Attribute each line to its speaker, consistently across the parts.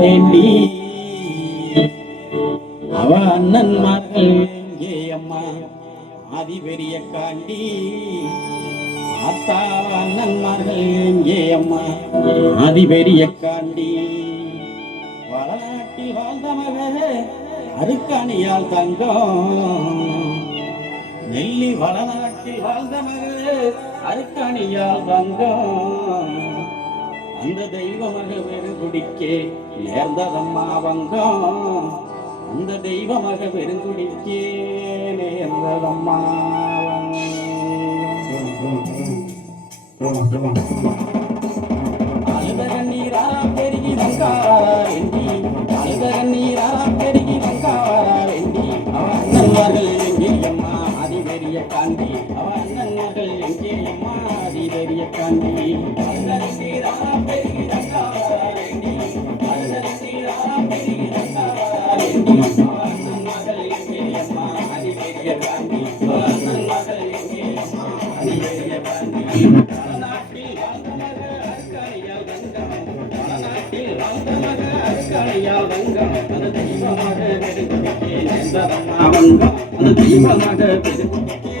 Speaker 1: வாரேண்டி அவ அண்ணன்மார்கள் எங்கே அம்மா? ஆதி பெரிய காண்டி. ஆத்தாவ அண்ணன்மார்கள் எங்கே அம்மா? ஆதி பெரிய காண்டி. வளநாட்டில் வாழ்ந்த மக அருக்காணியால் தங்கம். நெல்லி வளநாட்டில் வாழ்ந்த மக அருக்காணியால் தங்கம். அந்த தெய்வமக வெறுகுடிக்கே நேர்ந்ததம்மா வங்கம். அந்த தெய்வமக பெருங்குடிக்கே நேர்ந்ததம்மா அழுத கண்ணீரா பெருகி வங்காரா வெண்டி அழுத கண்ணீரா பெருகி வங்காரா வெண்டி அவ அண்ணன்மார்கள் எங்கே அம்மா? அதிபெரிய காந்தி அவ அண்ணன்மார்கள் எங்கே அம்மா? அதிபெரிய காந்தி அது தெய்வமாக பெருகுடிக்கே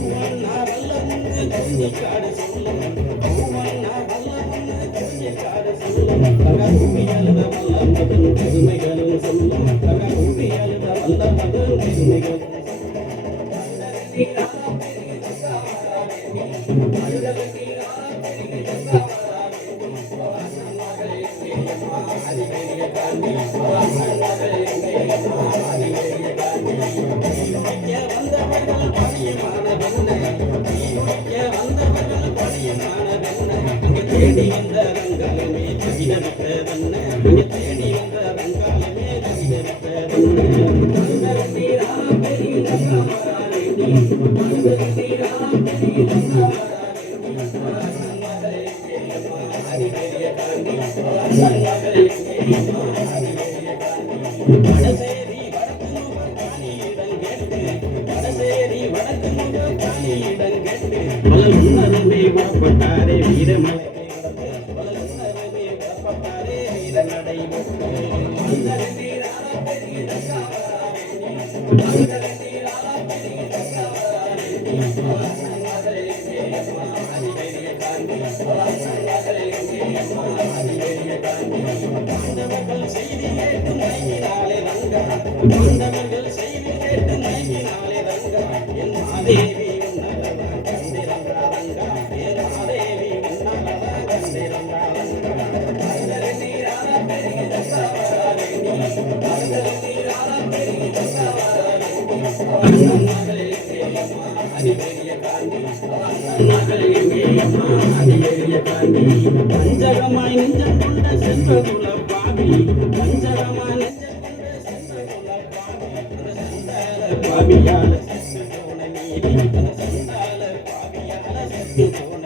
Speaker 1: குறிஞ்சிக்காடு சொல்லும் தகரூபி அழுத வல்லமகன் தேடி வந்த வெங்காலமே தகிதவித்த வெண்ணை அங்கே தேடி வந்த வெங்காலமே தகிதவித்த வடசேரி வடக்கு காணியிடம் கேட்டு வடசேரி வடக்கு காணியிடம் கேட்டு உன்னதமே வீரமலை செய்தி கேட்டு மயங்கினாலே ரங்கா என் மாதேவி பஞ்சகமாய் நெஞ்சம் கொண்ட செல்வகுல பாவி பஞ்சகமாய் நெஞ்சம் கொண்ட செல்வகுல பாவி பாவியால செத்து போன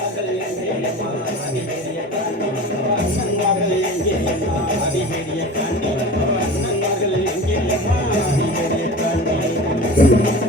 Speaker 1: பெரிய